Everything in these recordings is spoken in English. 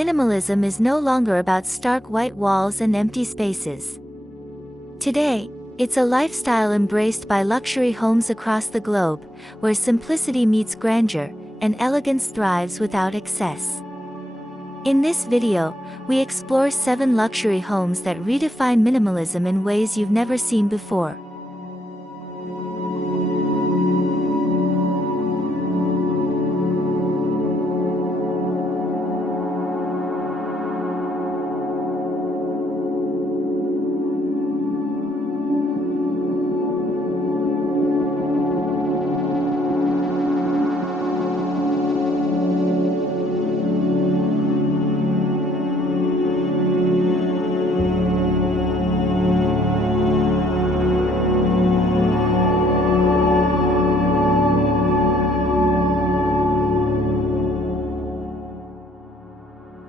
Minimalism is no longer about stark white walls and empty spaces. Today, it's a lifestyle embraced by luxury homes across the globe, where simplicity meets grandeur, and elegance thrives without excess. In this video, we explore 7 luxury homes that redefine minimalism in ways you've never seen before.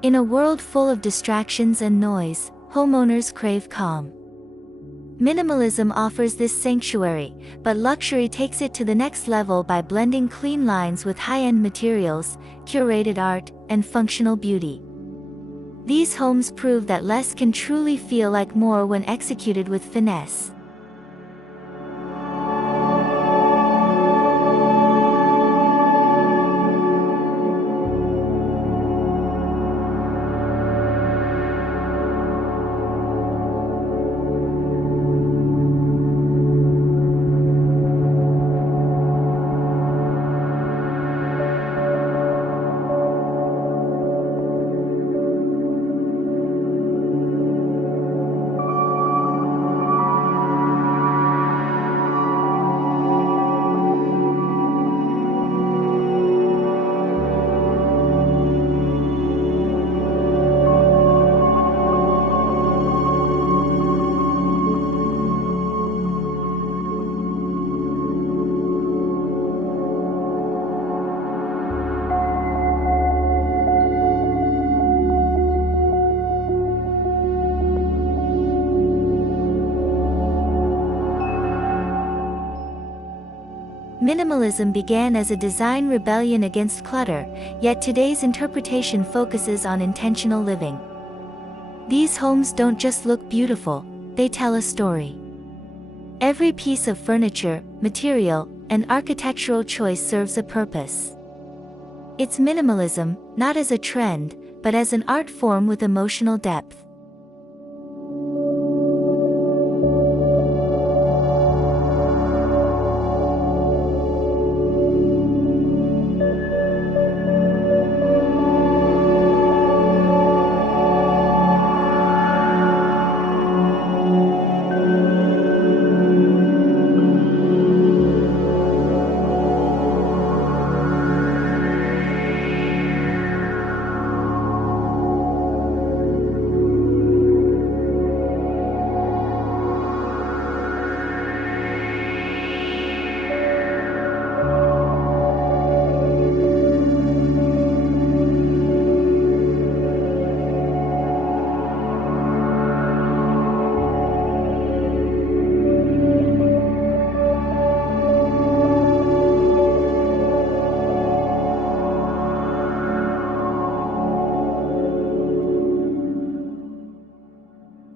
In a world full of distractions and noise, homeowners crave calm. Minimalism offers this sanctuary, but luxury takes it to the next level by blending clean lines with high-end materials, curated art, and functional beauty. These homes prove that less can truly feel like more when executed with finesse. Minimalism began as a design rebellion against clutter, yet today's interpretation focuses on intentional living. These homes don't just look beautiful, they tell a story. Every piece of furniture, material, and architectural choice serves a purpose. It's minimalism, not as a trend, but as an art form with emotional depth.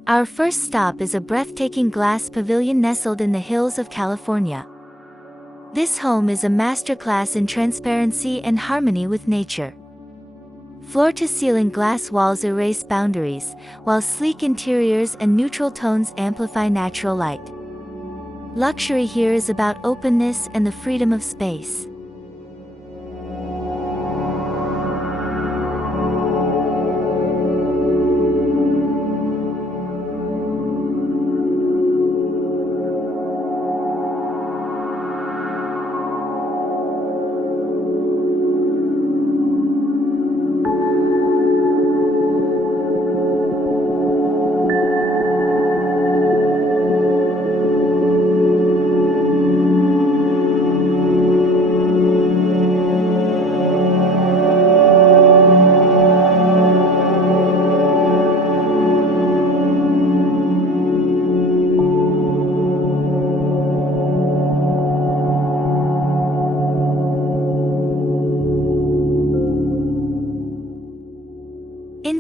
Our first stop is a breathtaking glass pavilion nestled in the hills of California. This home is a masterclass in transparency and harmony with nature. Floor-to-ceiling glass walls erase boundaries, while sleek interiors and neutral tones amplify natural light. Luxury here is about openness and the freedom of space.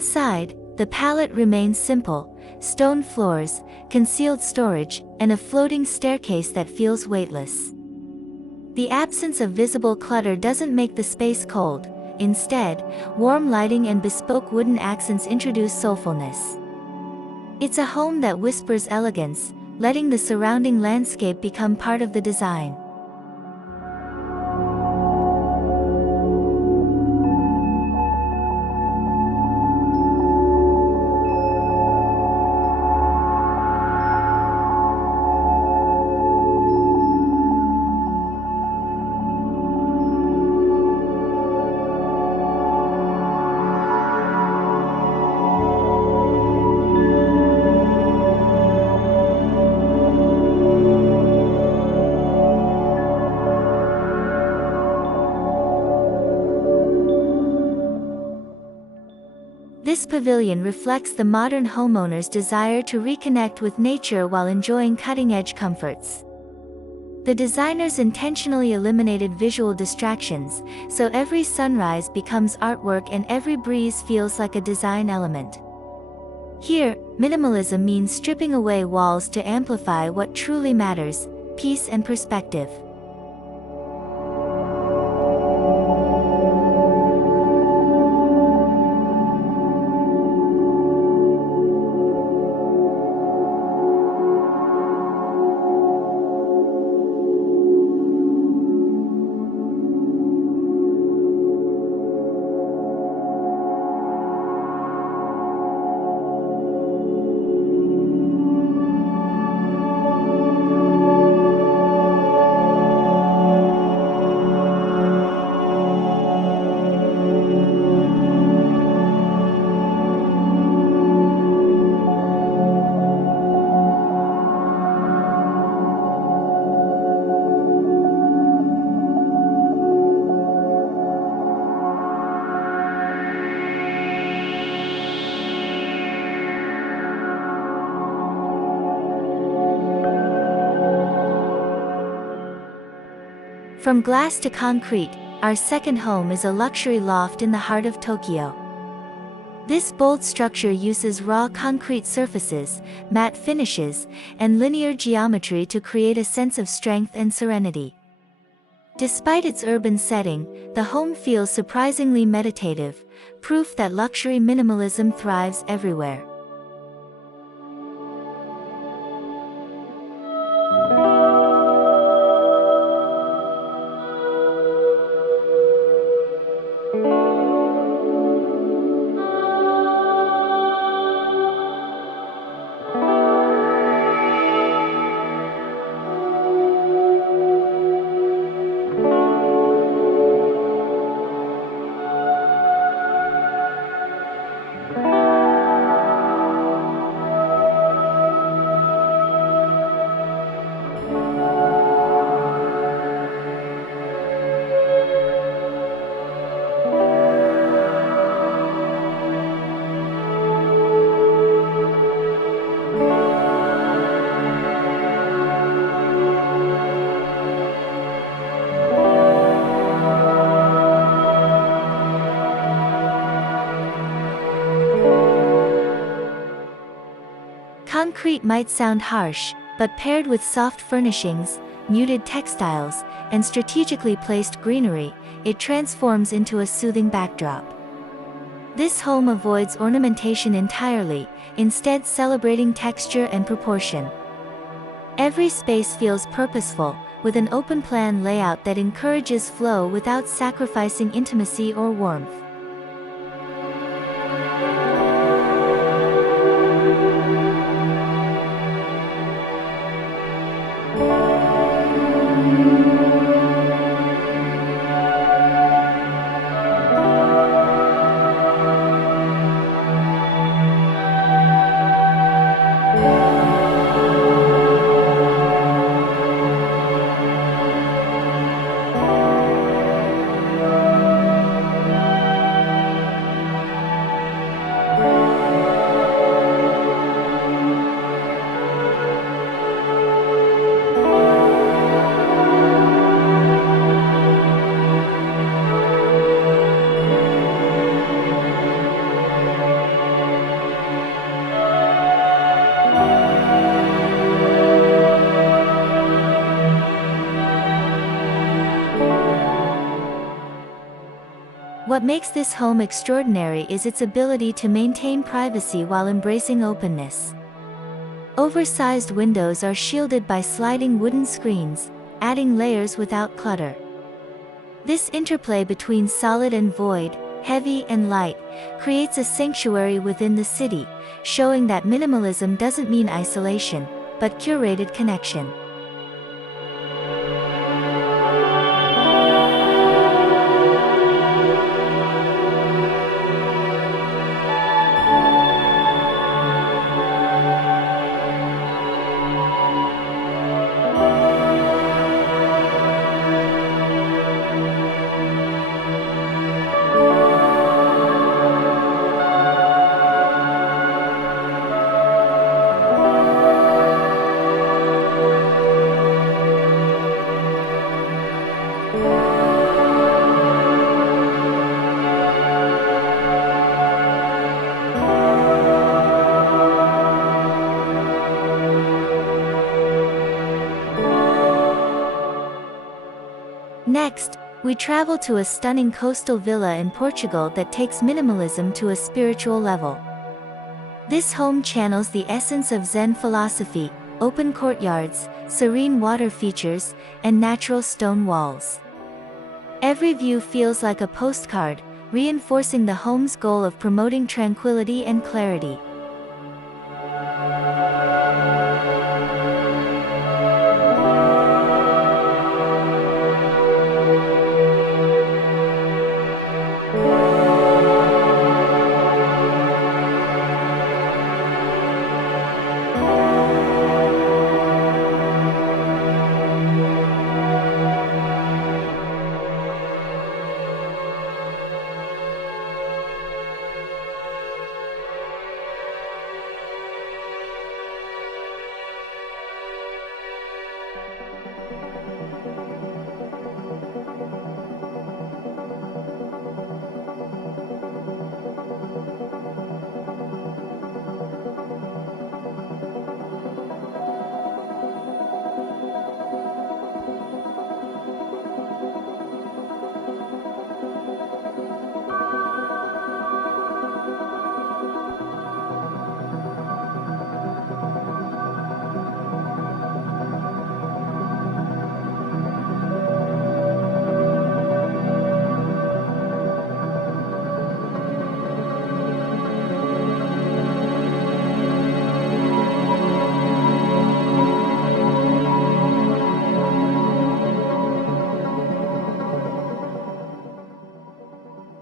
Inside, the palette remains simple: stone floors, concealed storage, and a floating staircase that feels weightless. The absence of visible clutter doesn't make the space cold. Instead, warm lighting and bespoke wooden accents introduce soulfulness. It's a home that whispers elegance, letting the surrounding landscape become part of the design. This pavilion reflects the modern homeowner's desire to reconnect with nature while enjoying cutting-edge comforts. The designers intentionally eliminated visual distractions, so every sunrise becomes artwork and every breeze feels like a design element. Here, minimalism means stripping away walls to amplify what truly matters: peace and perspective. From glass to concrete, our second home is a luxury loft in the heart of Tokyo. This bold structure uses raw concrete surfaces, matte finishes, and linear geometry to create a sense of strength and serenity. Despite its urban setting, the home feels surprisingly meditative, proof that luxury minimalism thrives everywhere. Concrete might sound harsh, but paired with soft furnishings, muted textiles, and strategically placed greenery, it transforms into a soothing backdrop. This home avoids ornamentation entirely, instead celebrating texture and proportion. Every space feels purposeful, with an open-plan layout that encourages flow without sacrificing intimacy or warmth. What makes this home extraordinary is its ability to maintain privacy while embracing openness. Oversized windows are shielded by sliding wooden screens, adding layers without clutter. This interplay between solid and void, heavy and light, creates a sanctuary within the city, showing that minimalism doesn't mean isolation, but curated connection. Next, we travel to a stunning coastal villa in Portugal that takes minimalism to a spiritual level. This home channels the essence of Zen philosophy: open courtyards, serene water features, and natural stone walls. Every view feels like a postcard, reinforcing the home's goal of promoting tranquility and clarity.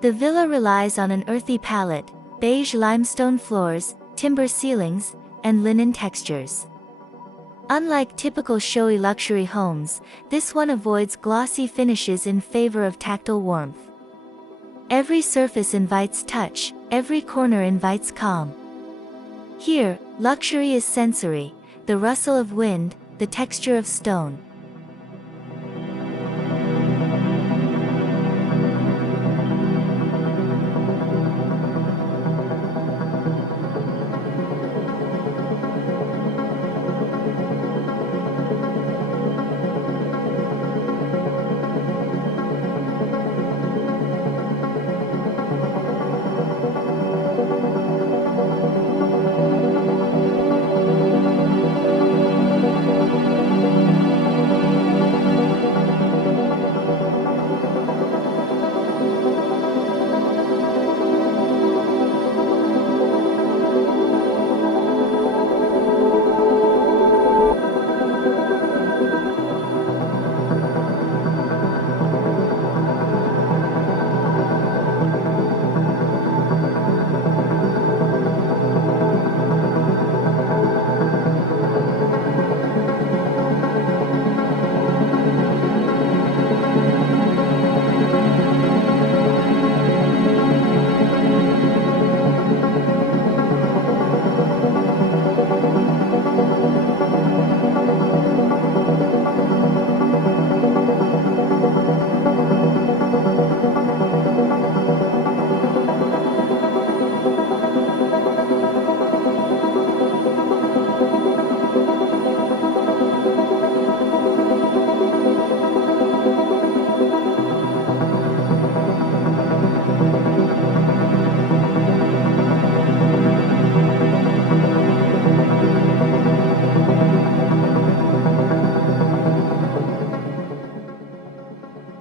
The villa relies on an earthy palette, beige limestone floors, timber ceilings, and linen textures. Unlike typical showy luxury homes, this one avoids glossy finishes in favor of tactile warmth. Every surface invites touch, every corner invites calm. Here, luxury is sensory: the rustle of wind, the texture of stone.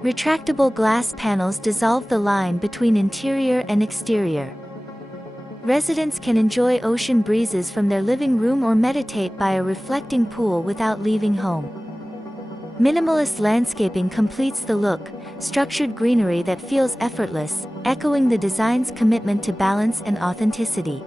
Retractable glass panels dissolve the line between interior and exterior. Residents can enjoy ocean breezes from their living room or meditate by a reflecting pool without leaving home. Minimalist landscaping completes the look, structured greenery that feels effortless, echoing the design's commitment to balance and authenticity.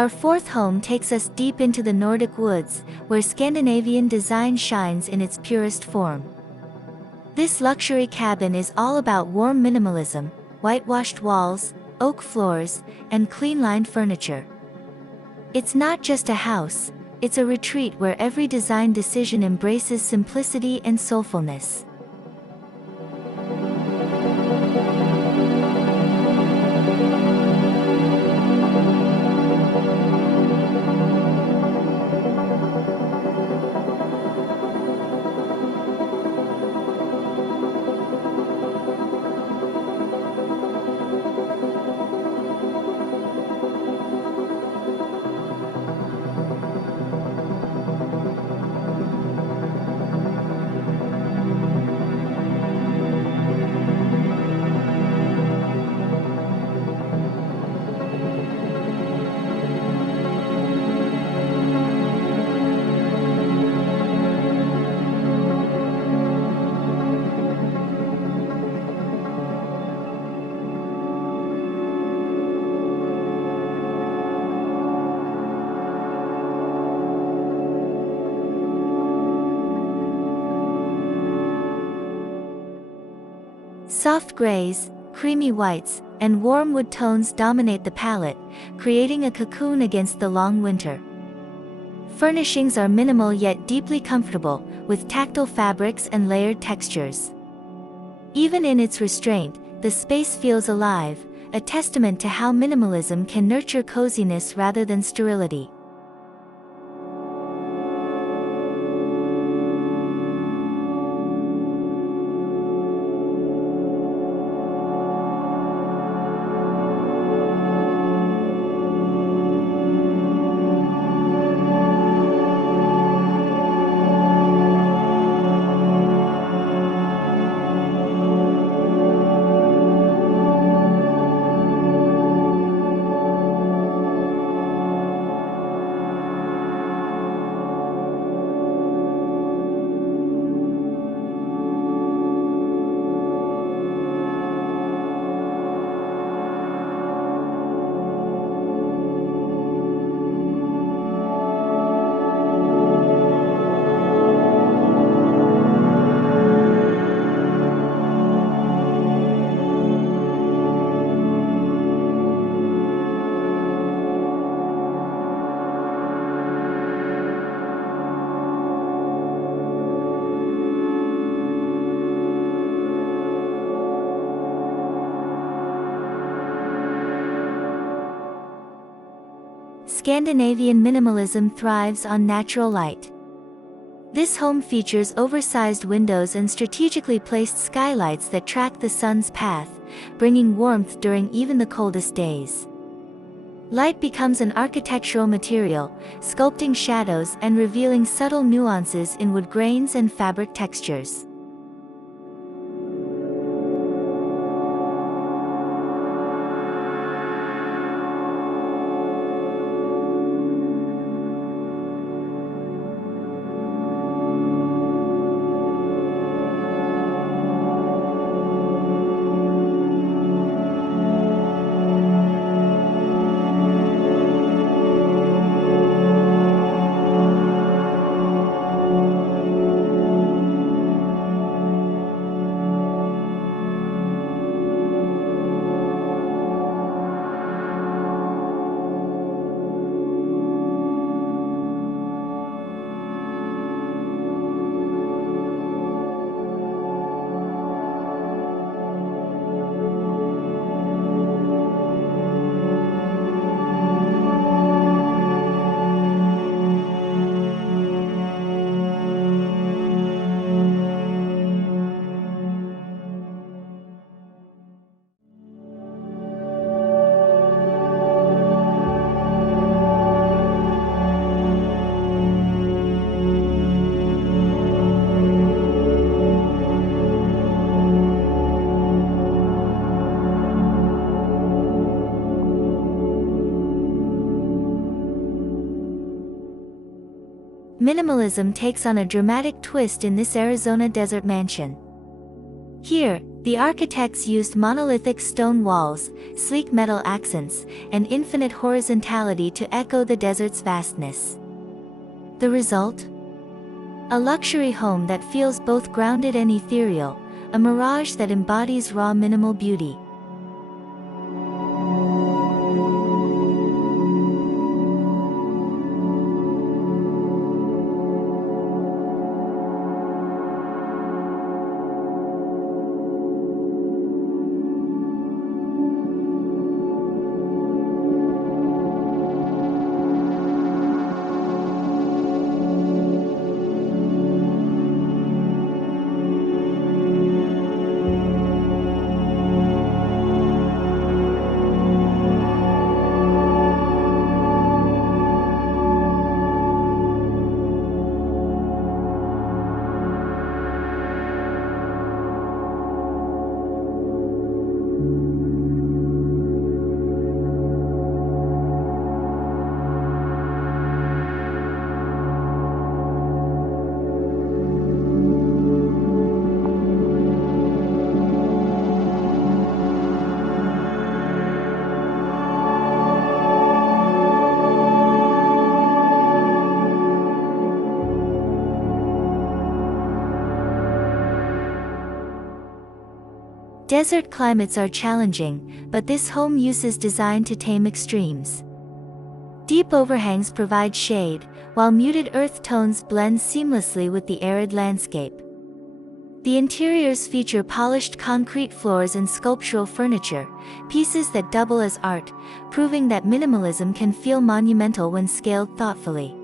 Our fourth home takes us deep into the Nordic woods, where Scandinavian design shines in its purest form. This luxury cabin is all about warm minimalism, whitewashed walls, oak floors, and clean-lined furniture. It's not just a house, it's a retreat where every design decision embraces simplicity and soulfulness. Soft grays, creamy whites, and warm wood tones dominate the palette, creating a cocoon against the long winter. Furnishings are minimal yet deeply comfortable, with tactile fabrics and layered textures. Even in its restraint, the space feels alive, a testament to how minimalism can nurture coziness rather than sterility. Scandinavian minimalism thrives on natural light. This home features oversized windows and strategically placed skylights that track the sun's path, bringing warmth during even the coldest days. Light becomes an architectural material, sculpting shadows and revealing subtle nuances in wood grains and fabric textures. Minimalism takes on a dramatic twist in this Arizona desert mansion. Here, the architects used monolithic stone walls, sleek metal accents, and infinite horizontality to echo the desert's vastness. The result? A luxury home that feels both grounded and ethereal, a mirage that embodies raw minimal beauty. Desert climates are challenging, but this home use is designed to tame extremes. Deep overhangs provide shade, while muted earth tones blend seamlessly with the arid landscape. The interiors feature polished concrete floors and sculptural furniture, pieces that double as art, proving that minimalism can feel monumental when scaled thoughtfully.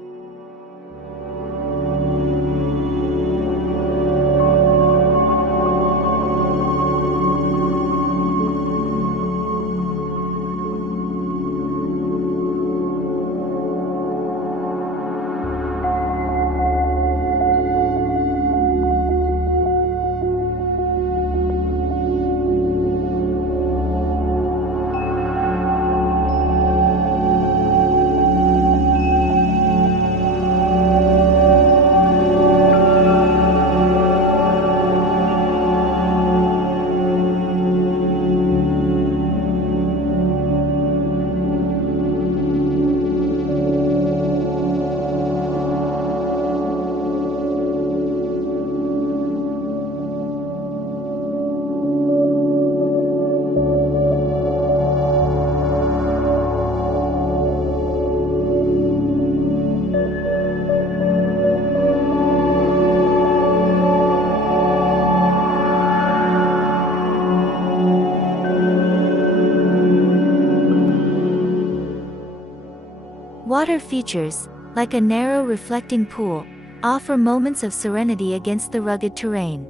Water features, like a narrow reflecting pool, offer moments of serenity against the rugged terrain.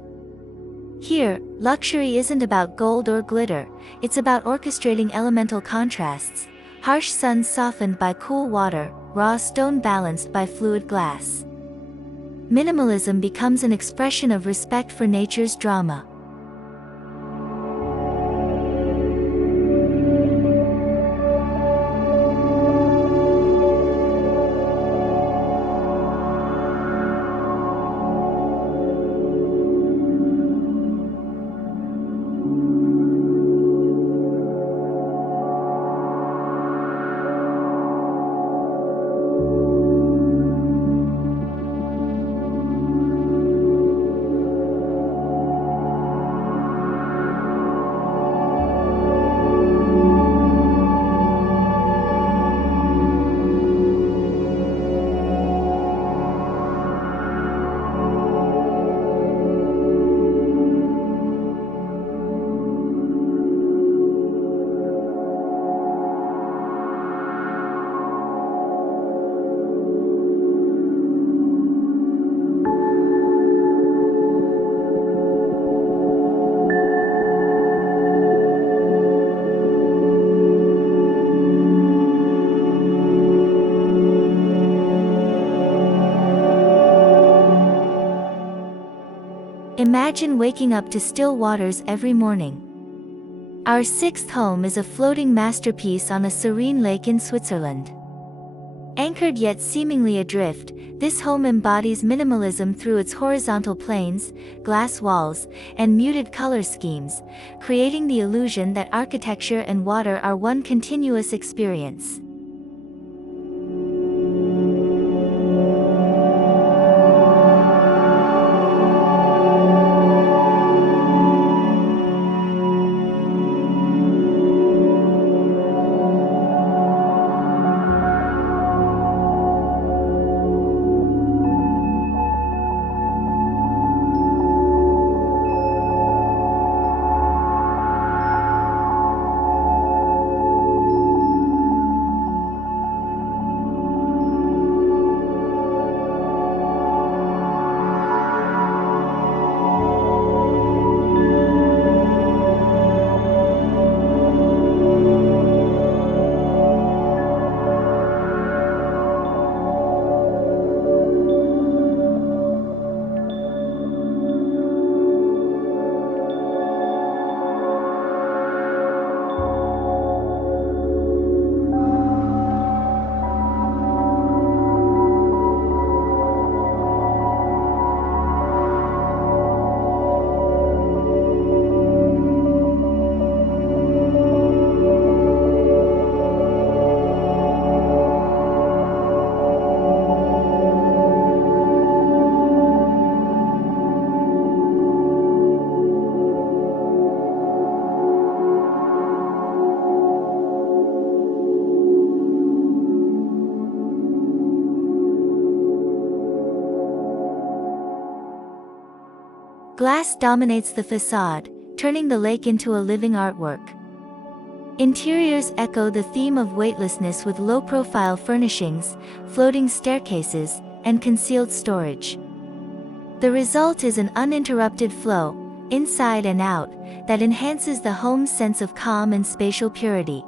Here, luxury isn't about gold or glitter, it's about orchestrating elemental contrasts, harsh sun softened by cool water, raw stone balanced by fluid glass. Minimalism becomes an expression of respect for nature's drama. Imagine waking up to still waters every morning. Our sixth home is a floating masterpiece on a serene lake in Switzerland. Anchored yet seemingly adrift, this home embodies minimalism through its horizontal planes, glass walls, and muted color schemes, creating the illusion that architecture and water are one continuous experience. Glass dominates the facade, turning the lake into a living artwork. Interiors echo the theme of weightlessness with low-profile furnishings, floating staircases, and concealed storage. The result is an uninterrupted flow, inside and out, that enhances the home's sense of calm and spatial purity.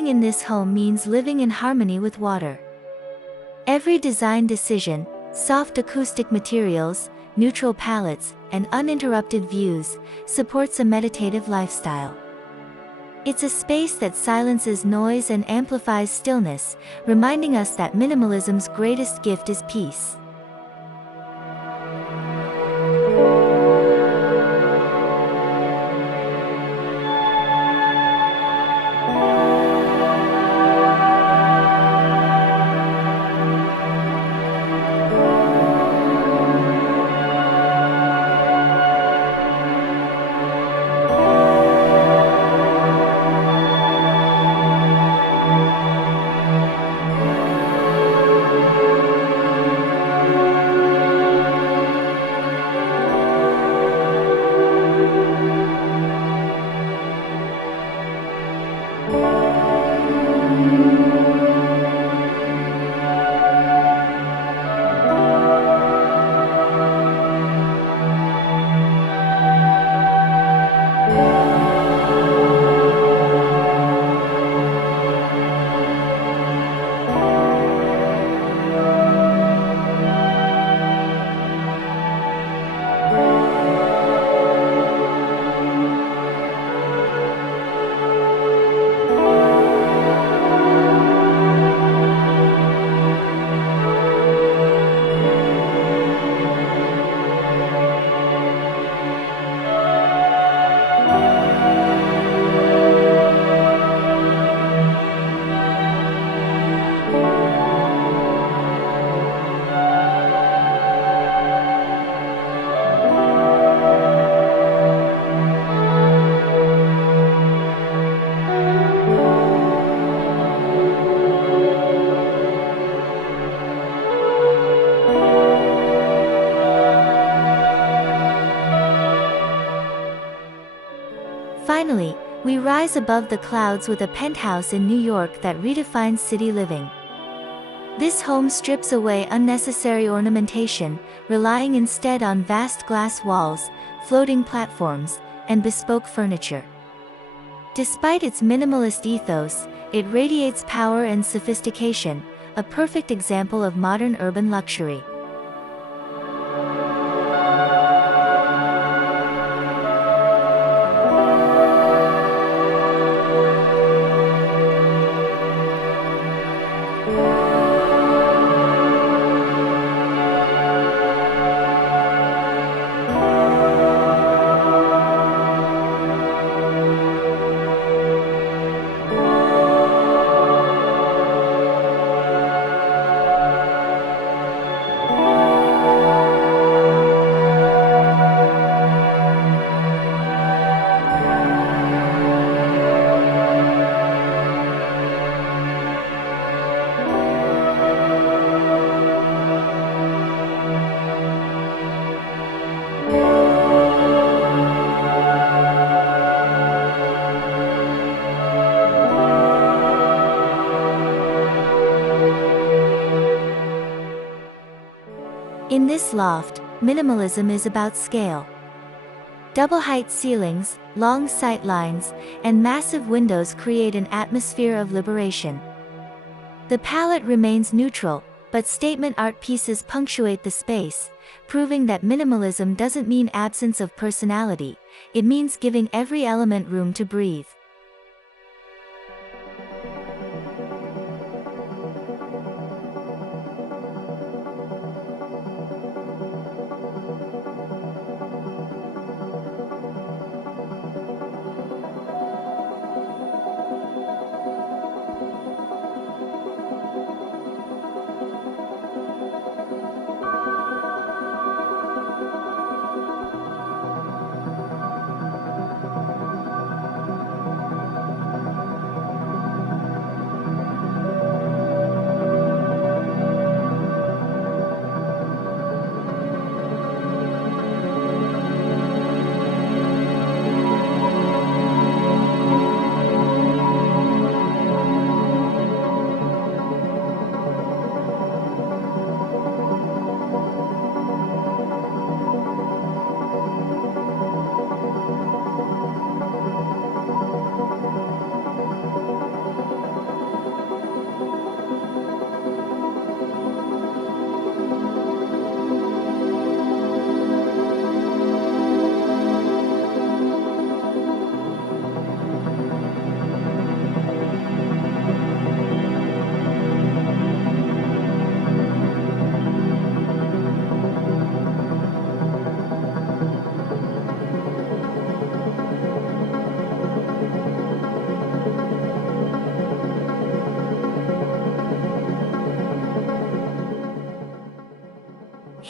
living in this home means living in harmony with water. Every design decision, soft acoustic materials, neutral palettes, and uninterrupted views, supports a meditative lifestyle. It's a space that silences noise and amplifies stillness, reminding us that minimalism's greatest gift is peace. Finally, we rise above the clouds with a penthouse in New York that redefines city living. This home strips away unnecessary ornamentation, relying instead on vast glass walls, floating platforms, and bespoke furniture. Despite its minimalist ethos, it radiates power and sophistication, a perfect example of modern urban luxury. In this loft, minimalism is about scale. Double-height ceilings, long sight lines, and massive windows create an atmosphere of liberation. The palette remains neutral, but statement art pieces punctuate the space, proving that minimalism doesn't mean absence of personality, it means giving every element room to breathe.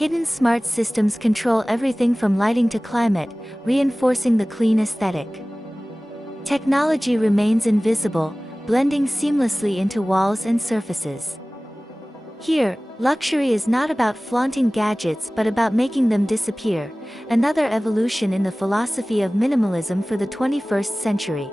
Hidden smart systems control everything from lighting to climate, reinforcing the clean aesthetic. Technology remains invisible, blending seamlessly into walls and surfaces. Here, luxury is not about flaunting gadgets but about making them disappear, another evolution in the philosophy of minimalism for the 21st century.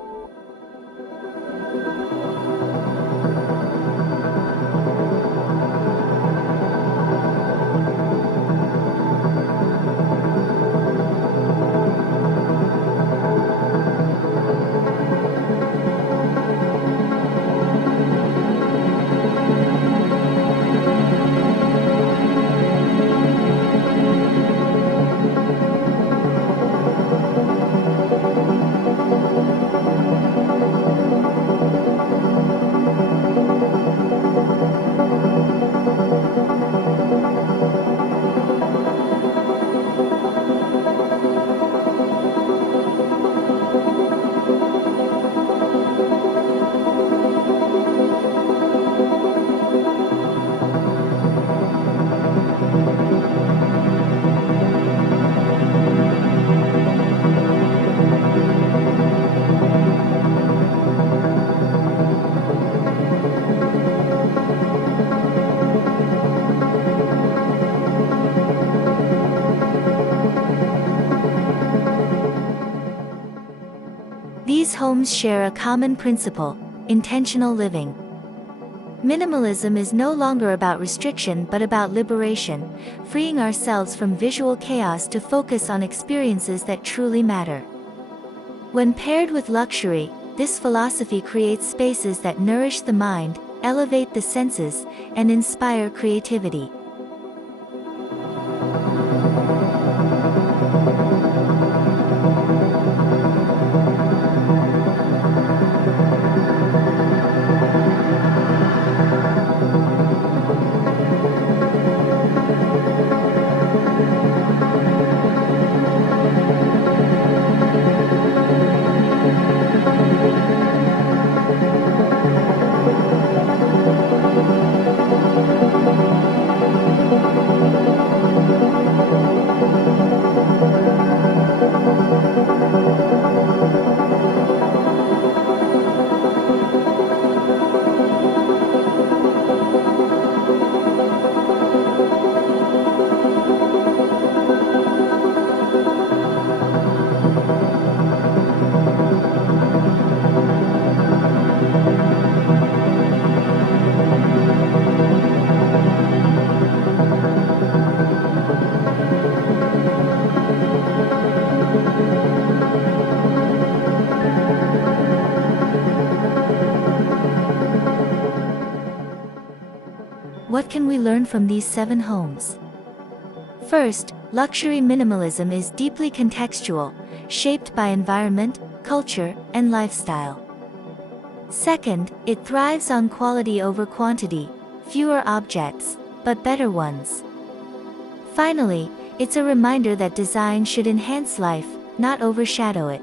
These homes share a common principle: intentional living. Minimalism is no longer about restriction but about liberation, freeing ourselves from visual chaos to focus on experiences that truly matter. When paired with luxury, this philosophy creates spaces that nourish the mind, elevate the senses, and inspire creativity. What can we learn from these 7 homes? First, luxury minimalism is deeply contextual, shaped by environment, culture, and lifestyle. Second, it thrives on quality over quantity, fewer objects, but better ones. Finally, it's a reminder that design should enhance life, not overshadow it.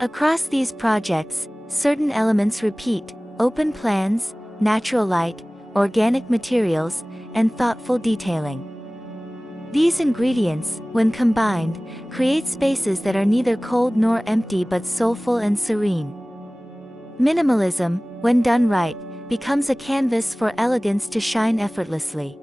Across these projects, certain elements repeat: open plans, natural light, organic materials, and thoughtful detailing. These ingredients, when combined, create spaces that are neither cold nor empty but soulful and serene. Minimalism, when done right, becomes a canvas for elegance to shine effortlessly.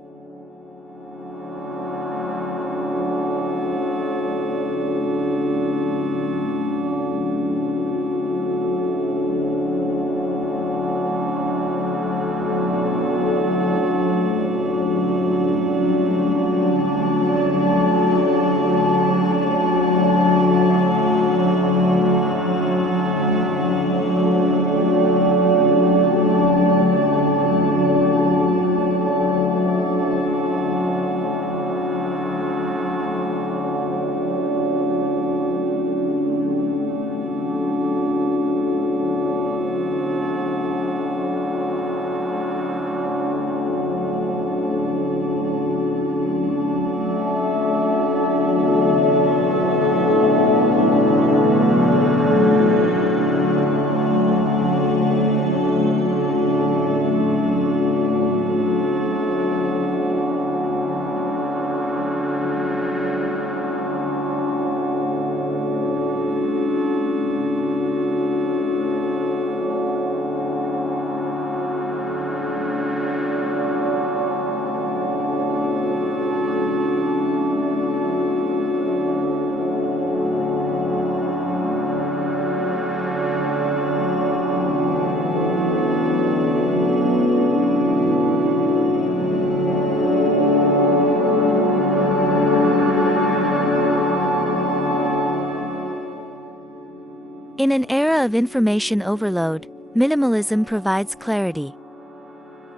In an era of information overload, minimalism provides clarity.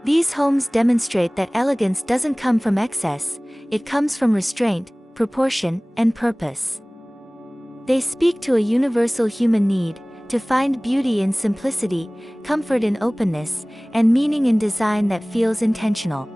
These homes demonstrate that elegance doesn't come from excess, it comes from restraint, proportion, and purpose. They speak to a universal human need, to find beauty in simplicity, comfort in openness, and meaning in design that feels intentional.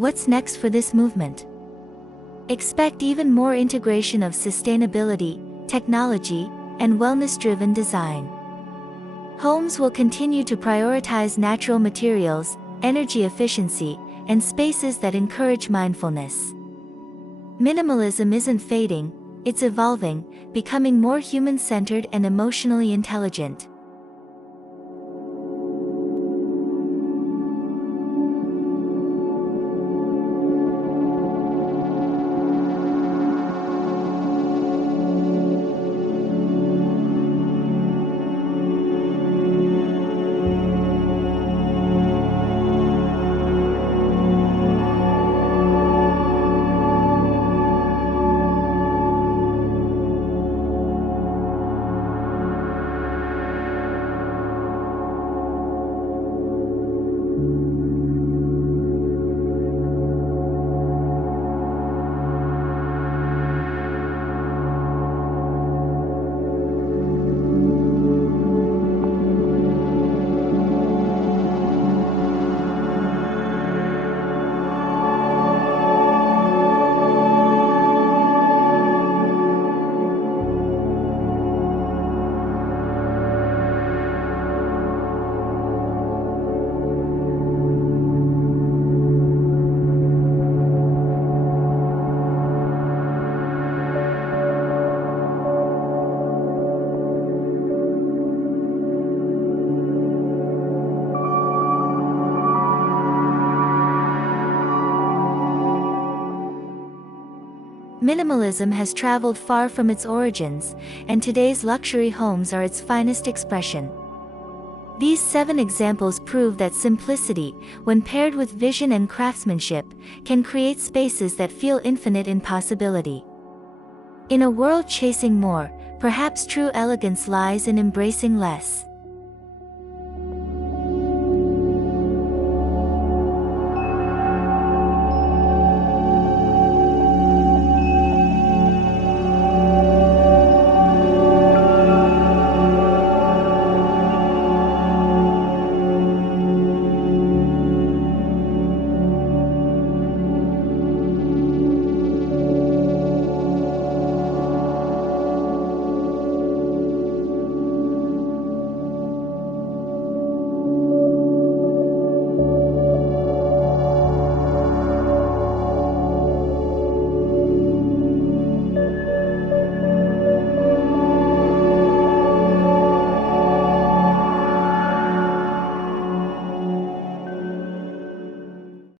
What's next for this movement? Expect even more integration of sustainability, technology, and wellness-driven design. Homes will continue to prioritize natural materials, energy efficiency, and spaces that encourage mindfulness. Minimalism isn't fading, it's evolving, becoming more human-centered and emotionally intelligent. Minimalism has traveled far from its origins, and today's luxury homes are its finest expression. These 7 examples prove that simplicity, when paired with vision and craftsmanship, can create spaces that feel infinite in possibility. In a world chasing more, perhaps true elegance lies in embracing less.